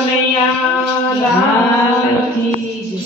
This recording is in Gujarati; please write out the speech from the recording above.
કનૈયા લાલ કી